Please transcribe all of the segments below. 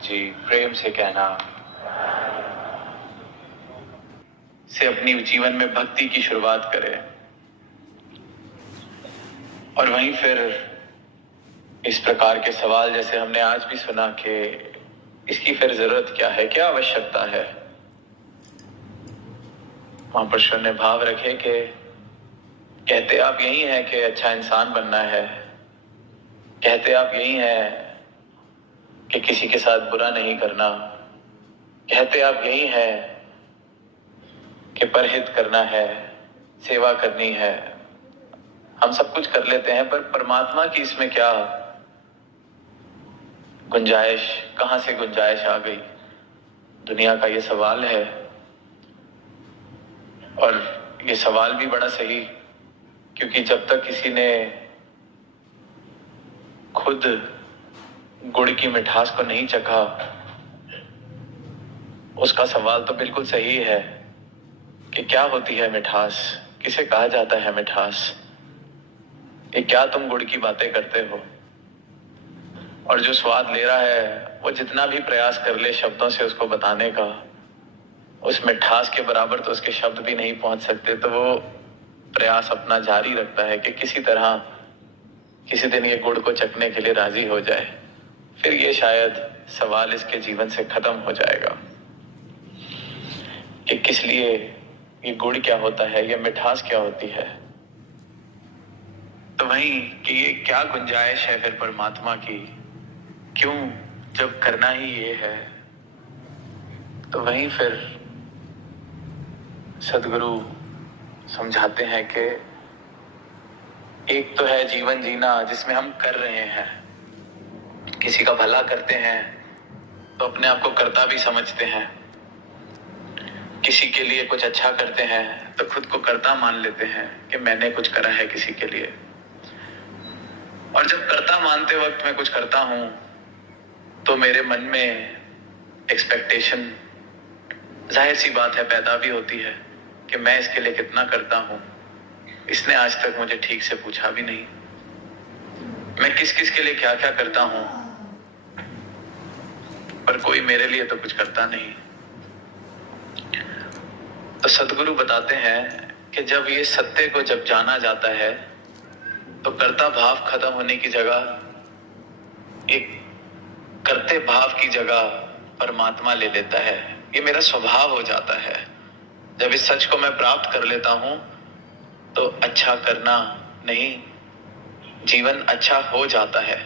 जी प्रेम से कहना से अपनी जीवन में भक्ति की शुरुआत करें और वहीं फिर इस प्रकार के सवाल जैसे हमने आज भी सुना कि इसकी फिर जरूरत क्या है, क्या आवश्यकता है। महापुरुषों ने भाव रखे कि कहते आप यही है कि अच्छा इंसान बनना है, कहते आप यही है कि किसी के साथ बुरा नहीं करना, कहते आप यही है कि परहित करना है, सेवा करनी है। हम सब कुछ कर लेते हैं, पर परमात्मा की इसमें क्या गुंजाइश, कहां से गुंजाइश आ गई, दुनिया का ये सवाल है। और ये सवाल भी बड़ा सही, क्योंकि जब तक किसी ने खुद गुड़ की मिठास को नहीं चखा, उसका सवाल तो बिल्कुल सही है कि क्या होती है मिठास, किसे कहा जाता है मिठास, ये क्या तुम गुड़ की बातें करते हो। और जो स्वाद ले रहा है वो जितना भी प्रयास कर ले शब्दों से उसको बताने का, उस मिठास के बराबर तो उसके शब्द भी नहीं पहुंच सकते, तो वो प्रयास अपना जारी रखता है कि किसी तरह किसी दिन ये गुड़ को चखने के लिए राजी हो जाए, फिर ये शायद सवाल इसके जीवन से खत्म हो जाएगा कि किस लिए ये गुड़ क्या होता है, ये मिठास क्या होती है। तो वहीं कि ये क्या गुंजाइश है फिर परमात्मा की, क्यों जब करना ही ये है। तो वहीं फिर सदगुरु समझाते हैं कि एक तो है जीवन जीना जिसमें हम कर रहे हैं, किसी का भला करते हैं तो अपने आप को कर्ता भी समझते हैं, किसी के लिए कुछ अच्छा करते हैं तो खुद को कर्ता मान लेते हैं कि मैंने कुछ करा है किसी के लिए। और जब कर्ता मानते वक्त मैं कुछ करता हूं तो मेरे मन में एक्सपेक्टेशन जाहिर सी बात है पैदा भी होती है कि मैं इसके लिए कितना करता हूं, इसने आज तक मुझे ठीक से पूछा भी नहीं, मैं किस किस के लिए क्या क्या करता हूं, पर कोई मेरे लिए तो कुछ करता नहीं। तो सदगुरु बताते हैं कि जब ये सत्य को जब जाना जाता है तो कर्ता भाव खत्म होने की जगह एक करते भाव की जगह परमात्मा ले लेता है। ये मेरा स्वभाव हो जाता है। जब इस सच को मैं प्राप्त कर लेता हूं तो अच्छा करना नहीं, जीवन अच्छा हो जाता है।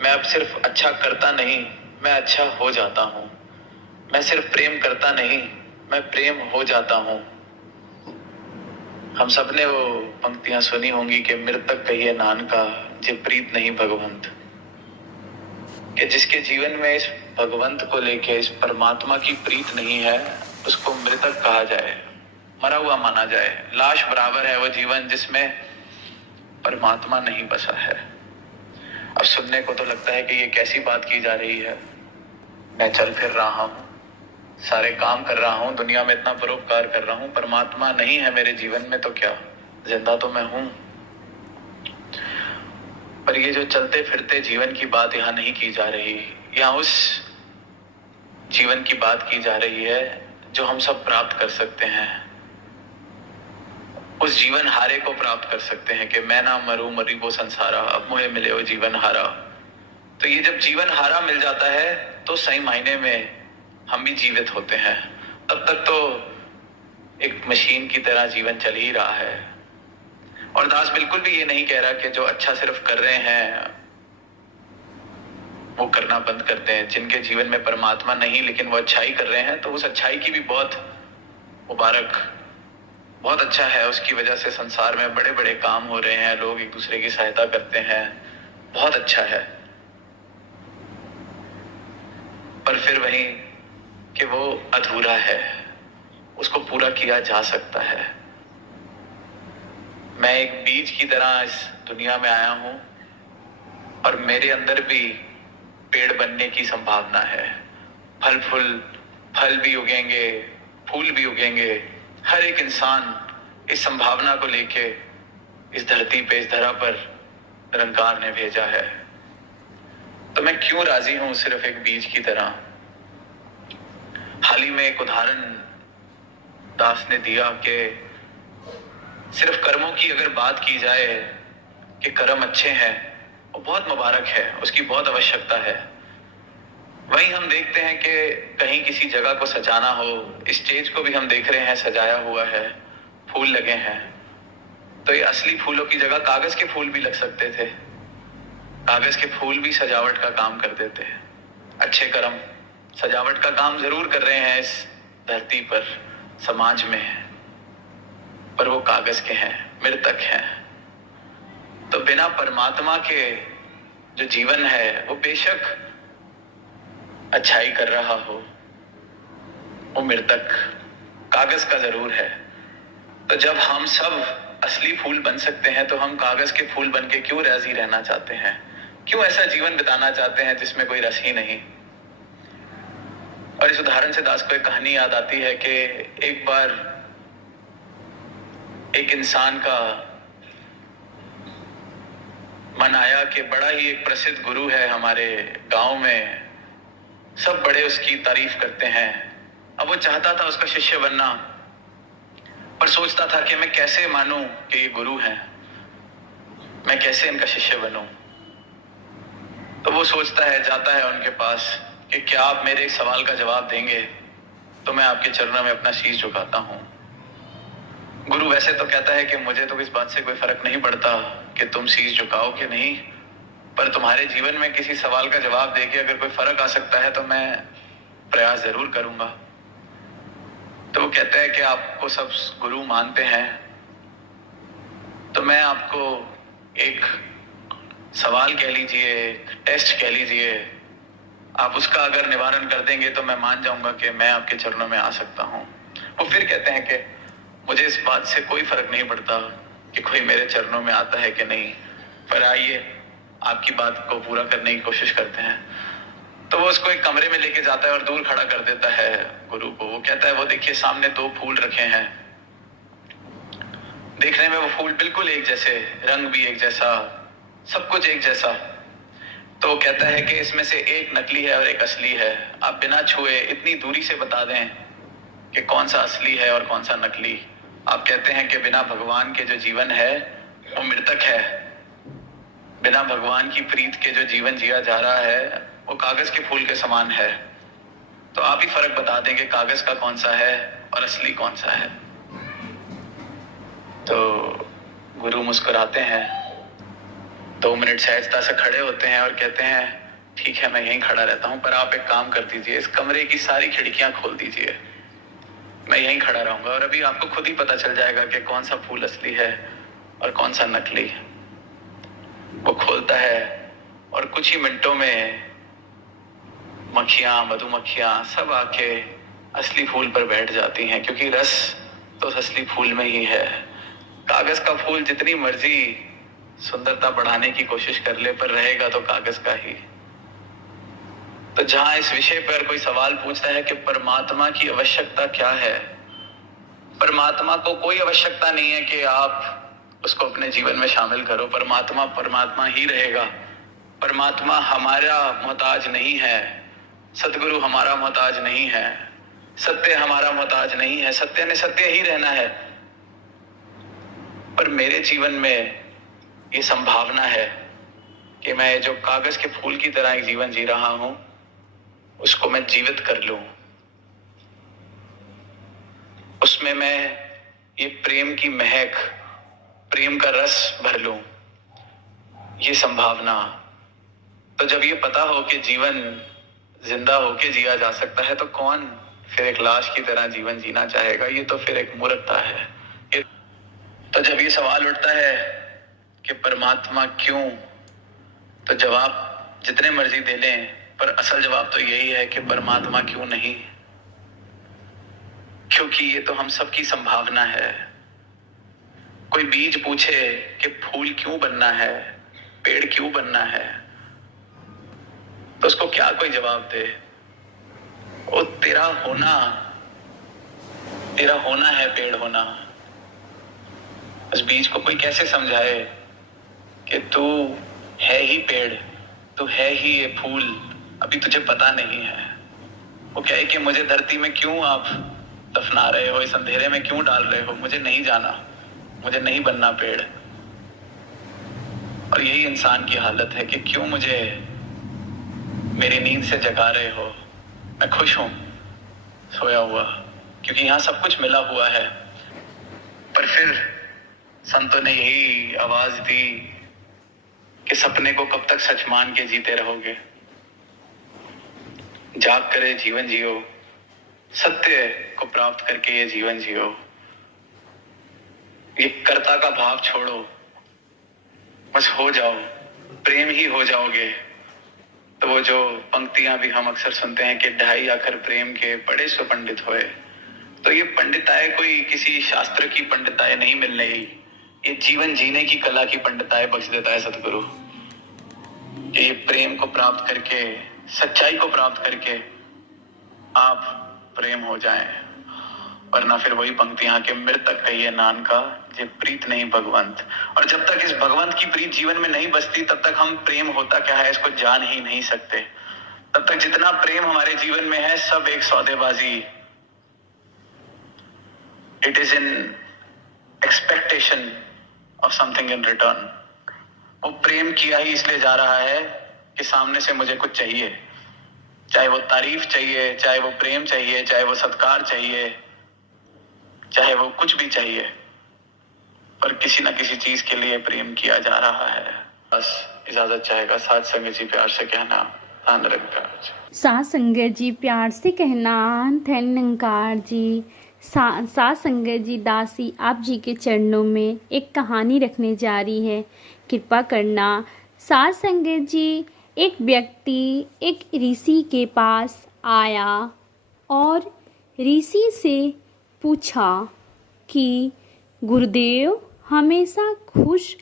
मैं अब सिर्फ अच्छा करता नहीं, मैं अच्छा हो जाता हूं। मैं सिर्फ प्रेम करता नहीं, मैं प्रेम हो जाता हूं। हम सब ने वो पंक्तियां सुनी होंगी कि मृतक कहिए नानका जे प्रीत नहीं भगवंत, कि जिसके जीवन में इस भगवंत को लेके, इस परमात्मा की प्रीत नहीं है, उसको मृतक कहा जाए, मरा हुआ माना जाए। लाश बराबर है वो जीवन जिसमें परमात्मा नहीं बसा है। अब सुनने को तो लगता है कि ये कैसी बात की जा रही है, मैं चल फिर रहा हूं, सारे काम कर रहा हूं, दुनिया में इतना परोपकार कर रहा हूं, परमात्मा नहीं है मेरे जीवन में तो क्या, जिंदा तो मैं हूं। पर ये जो चलते फिरते जीवन की बात यहां नहीं की जा रही, यहां उस जीवन की बात की जा रही है जो हम सब प्राप्त कर सकते हैं, उस जीवन हारे को प्राप्त कर सकते हैं कि मैं ना मरूं मरी वो संसारा, अब मुझे मिले वो जीवन हारा। तो ये जब जीवन हारा मिल जाता है तो सही मायने में हम भी जीवित होते हैं। तब तक तो एक मशीन की तरह जीवन चल ही रहा है। और दास बिल्कुल भी ये नहीं कह रहा कि जो अच्छा सिर्फ कर रहे हैं वो करना बंद करते हैं, जिनके जीवन में परमात्मा नहीं लेकिन वो अच्छाई कर रहे हैं तो उस अच्छाई की भी बहुत मुबारक, बहुत अच्छा है। उसकी वजह से संसार में बड़े बड़े काम हो रहे हैं, लोग एक दूसरे की सहायता करते हैं, बहुत अच्छा है। पर फिर वही कि वो अधूरा है, उसको पूरा किया जा सकता है। मैं एक बीज की तरह इस दुनिया में आया हूं और मेरे अंदर भी पेड़ बनने की संभावना है। फल भी उगेंगे, फूल भी उगेंगे। हर एक इंसान इस संभावना को लेके इस धरती पे, इस धरा पर निरंकार ने भेजा है। तो मैं क्यों राजी हूं सिर्फ एक बीज की तरह। हाल ही में एक उदाहरण दास ने दिया कि सिर्फ कर्मों की अगर बात की जाए कि कर्म अच्छे हैं, वो बहुत मुबारक है, उसकी बहुत आवश्यकता है। वहीं हम देखते हैं कि कहीं किसी जगह को सजाना हो, स्टेज को भी हम देख रहे हैं सजाया हुआ है, फूल लगे हैं, तो ये असली फूलों की जगह कागज के फूल भी लग सकते थे। कागज के फूल भी सजावट का काम कर देते हैं। अच्छे कर्म सजावट का काम जरूर कर रहे हैं इस धरती पर, समाज में, पर वो कागज के हैं, मृतक हैं। तो बिना परमात्मा के जो जीवन है वो बेशक अच्छाई कर रहा हो, वो मृतक कागज का जरूर है। तो जब हम सब असली फूल बन सकते हैं तो हम कागज के फूल बन के क्यों राजी रहना चाहते हैं? क्यों ऐसा जीवन बिताना चाहते हैं जिसमें कोई रस ही नहीं? और इस उदाहरण से दास को एक कहानी याद आती है कि एक बार एक इंसान का मन आया कि बड़ा ही एक प्रसिद्ध गुरु है हमारे गांव में, सब बड़े उसकी तारीफ करते हैं। अब वो चाहता था उसका शिष्य बनना, पर सोचता था कि मैं कैसे मानूं कि ये गुरु हैं, मैं कैसे इनका शिष्य बनूं। तो वो सोचता है, जाता है उनके पास कि क्या आप मेरे एक सवाल का जवाब देंगे तो मैं आपके चरणों में अपना शीश झुकाता हूं। गुरु वैसे तो कहता है कि मुझे तो इस बात से कोई फर्क नहीं पड़ता कि तुम शीश झुकाओ कि नहीं, पर तुम्हारे जीवन में किसी सवाल का जवाब देके अगर कोई फर्क आ सकता है तो मैं प्रयास जरूर करूंगा। तो वो कहता है कि आपको सब गुरु मानते हैं, तो मैं आपको एक सवाल कह लीजिए, एक टेस्ट कह लीजिए, आप उसका अगर निवारण कर देंगे तो मैं मान जाऊंगा कि मैं आपके चरणों में आ सकता हूं। वो फिर कहते हैं कि मुझे इस बात से कोई फर्क नहीं पड़ता कि कोई मेरे चरणों में आता है कि नहीं, पर आइए आपकी बात को पूरा करने की कोशिश करते हैं। तो वो उसको एक कमरे में लेके जाता है और दूर खड़ा कर देता है गुरु को। वो कहता है, वो देखिए सामने 2 फूल रखे हैं, देखने में वो फूल बिल्कुल एक जैसे, रंग भी एक जैसा, सब कुछ एक जैसा। तो वो कहता है कि इसमें से एक नकली है और एक असली है, आप बिना छुए इतनी दूरी से बता दें कि कौन सा असली है और कौन सा नकली। आप कहते हैं कि बिना भगवान के जो जीवन है वो मृतक है, बिना भगवान की प्रीत के जो जीवन जिया जा रहा है वो कागज के फूल के समान है। तो आप ही फर्क बता दें कि कागज का कौन सा है और असली कौन सा है। तो गुरु मुस्कुराते हैं, 2 मिनट सहजता से खड़े होते हैं और कहते हैं, ठीक है मैं यहीं खड़ा रहता हूं, पर आप एक काम कर दीजिए, इस कमरे की सारी खिड़कियां खोल दीजिए, मैं यहीं खड़ा रहूंगा और अभी आपको खुद ही पता चल जाएगा कि कौन सा फूल असली है और कौन सा नकली। वो खोलता है और कुछ ही मिनटों में मक्खियां, मधुमक्खियां सब आके असली फूल पर बैठ जाती हैं, क्योंकि रस तो असली फूल में ही है। कागज का फूल जितनी मर्जी सुंदरता बढ़ाने की कोशिश कर ले, पर रहेगा तो कागज का ही। तो जहां इस विषय पर कोई सवाल पूछता है कि परमात्मा की आवश्यकता क्या है, परमात्मा को कोई आवश्यकता नहीं है कि आप उसको अपने जीवन में शामिल करो। परमात्मा परमात्मा ही रहेगा। परमात्मा हमारा मोहताज नहीं है, सतगुरु हमारा मोहताज नहीं है, सत्य हमारा मोहताज नहीं है, सत्य ने सत्य ही रहना है। पर मेरे जीवन में ये संभावना है कि मैं जो कागज के फूल की तरह एक जीवन जी रहा हूं उसको मैं जीवित कर लूं, उसमें मैं ये प्रेम की महक, प्रेम का रस भर लूं, ये संभावना। तो जब ये पता हो कि जीवन जिंदा होके जिया जा सकता है तो कौन फिर एक लाश की तरह जीवन जीना चाहेगा? ये तो फिर एक मूर्खता है। तो जब ये सवाल उठता है कि परमात्मा क्यों, तो जवाब जितने मर्जी दे लें, पर असल जवाब तो यही है कि परमात्मा क्यों नहीं, क्योंकि ये तो हम सबकी संभावना है। कोई बीज पूछे कि फूल क्यों बनना है, पेड़ क्यों बनना है, तो उसको क्या कोई जवाब दे? वो तेरा होना है पेड़ होना। उस बीज को कोई कैसे समझाए कि तू है ही पेड़, तू है ही ये फूल, अभी तुझे पता नहीं है। वो कहे कि मुझे धरती में क्यों आप दफना रहे हो, इस अंधेरे में क्यों डाल रहे हो, मुझे नहीं जाना, मुझे नहीं बनना पेड़। और यही इंसान की हालत है कि क्यों मुझे मेरी नींद से जगा रहे हो। मैं खुश हूं सोया हुआ, क्योंकि यहां सब कुछ मिला हुआ है। पर फिर संतों ने यही आवाज दी कि सपने को कब तक सच मान के जीते रहोगे, जाग करे जीवन जियो, सत्य को प्राप्त करके ये जीवन जियो। ये कर्ता का भाव छोड़ो, बस हो जाओ, प्रेम ही हो जाओगे। तो वो जो पंक्तियां भी हम अक्सर सुनते हैं कि ढाई आखर प्रेम के पढ़े सो पंडित होए, तो ये पंडिताई कोई किसी शास्त्र की पंडिताई नहीं मिल रही, ये जीवन जीने की कला की पंडिताई बख्श देता है सतगुरु। कि ये प्रेम को प्राप्त करके, सच्चाई को प्राप्त करके आप प्रेम हो जाएं, वरना फिर वही पंक्तियां कि मृतक कहिए नानका जे प्रीत नहीं भगवंत। और जब तक इस भगवंत की प्रीत जीवन में नहीं बसती, तब तक हम प्रेम होता क्या है इसको जान ही नहीं सकते। तब तक जितना प्रेम हमारे जीवन में है सब एक सौदेबाजी, it is in expectation of something in return. वो प्रेम किया ही इसलिए जा रहा है कि सामने से मुझे कुछ चाहिए, चाहे वो तारीफ चाहिए, चाहे वो प्रेम चाहिए, चाहे वो सत्कार चाहिए, चाहे वो कुछ भी चाहिए, पर किसी ना किसी चीज के लिए प्रेम किया जा रहा है। बस इजाजत चाहेगा साथ संगत जी प्यार से कहना धन निरंकार जी। साथ संगत जी प्यार से कहना धन निरंकार जी। साथ संगत जी दासी आप जी के चरणों में एक कहानी रखने जा रही है, कृपा करना। साथ संगत जी, एक व्यक्ति एक ऋषि के पास आया और ऋषि से पूछा कि गुरुदेव, हमेशा खुश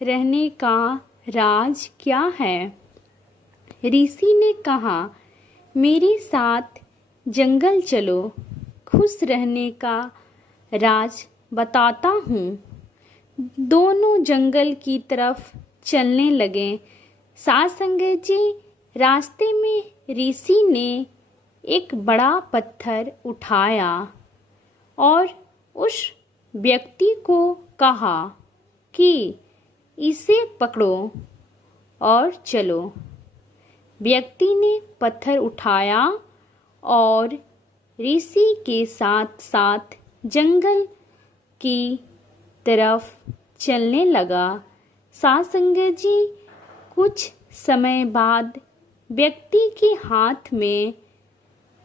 रहने का राज क्या है? ऋषि ने कहा, मेरे साथ जंगल चलो, खुश रहने का राज बताता हूँ। दोनों जंगल की तरफ चलने लगे। साथ संगत जी, रास्ते में ऋषि ने एक बड़ा पत्थर उठाया और उस व्यक्ति को कहा कि इसे पकड़ो और चलो। व्यक्ति ने पत्थर उठाया और ऋषि के साथ साथ जंगल की तरफ चलने लगा। साथ संगत जी, कुछ समय बाद व्यक्ति के हाथ में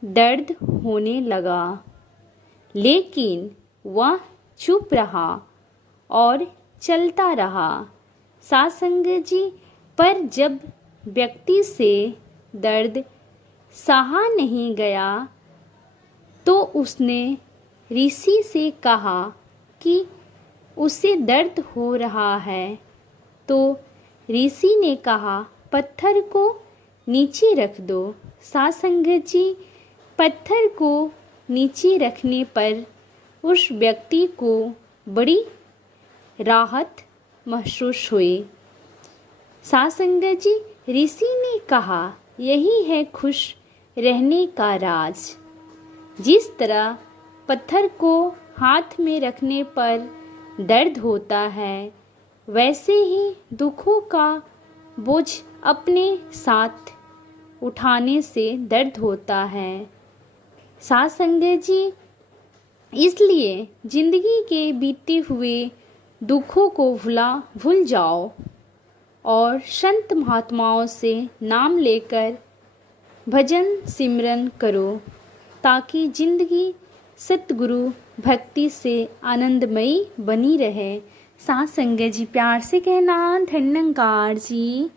दर्द होने लगा, लेकिन वह चुप रहा और चलता रहा। साथ संगत जी, पर जब व्यक्ति से दर्द सहा नहीं गया तो उसने ऋषि से कहा कि उसे दर्द हो रहा है। तो ऋषि ने कहा, पत्थर को नीचे रख दो। साथ संगत जी, पत्थर को नीचे रखने पर उस व्यक्ति को बड़ी राहत महसूस हुई। साथ संगत जी, ऋषि ने कहा, यही है खुश रहने का राज। जिस तरह पत्थर को हाथ में रखने पर दर्द होता है, वैसे ही दुखों का बोझ अपने साथ उठाने से दर्द होता है। साथ संगत जी, इसलिए जिंदगी के बीते हुए दुखों को भूल जाओ और संत महात्माओं से नाम लेकर भजन सिमरन करो, ताकि जिंदगी सतगुरु भक्ति से आनंदमयी बनी रहे। साथ संगत जी प्यार से कहना धन निरंकार जी।